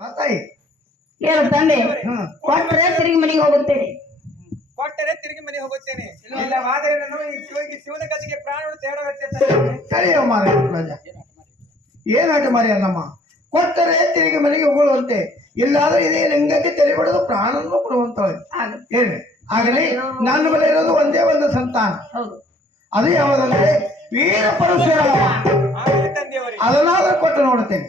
ತಾಯಿ ಕೇಳು ತಂದೆ ಕೊಟ್ಟರೆ ತಿರುಗಿ ಮನೆಗೆ ಹೋಗುತ್ತೇನೆ. ಕೊಟ್ಟರೆ ತಿರುಗಿ ಮನೆಗೆ ಹೋಗುತ್ತೇನೆ. ಇಲ್ಲವಾದರೆ ನಾನು ಈ ಶಿವನ ಕಥೆಗೆ ಪ್ರಾಣ ತಡೆಯೋ ಮಾರಿ ರಾಜ, ಏನಾಟ ಮಾರಿ ಅಲ್ಲಮ್ಮ. ಕೊಟ್ಟರೆ ತಿರುಗಿ ಮನೆಗೆ ಹೋಗುವಂತೆ, ಇಲ್ಲಾದ್ರೆ ಇದೇ ಲಿಂಗಕ್ಕೆ ತೆರೆ ಬಿಡೋದು ಪ್ರಾಣವನ್ನು ಕೊಡುವಂತಳೆ. ಹೇಳಿ ಆಗಲಿ. ನನ್ನ ಬಳಿ ಇರೋದು ಒಂದೇ ಒಂದು ಸಂತಾನ, ಅದು ಯಾವುದಂದ್ರೆ ವೀರ ಪರಶುರಾಮ. ಅದನ್ನಾದ್ರೂ ಕೊಟ್ಟು ನೋಡುತ್ತೇನೆ.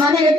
ಮನೆಗೆ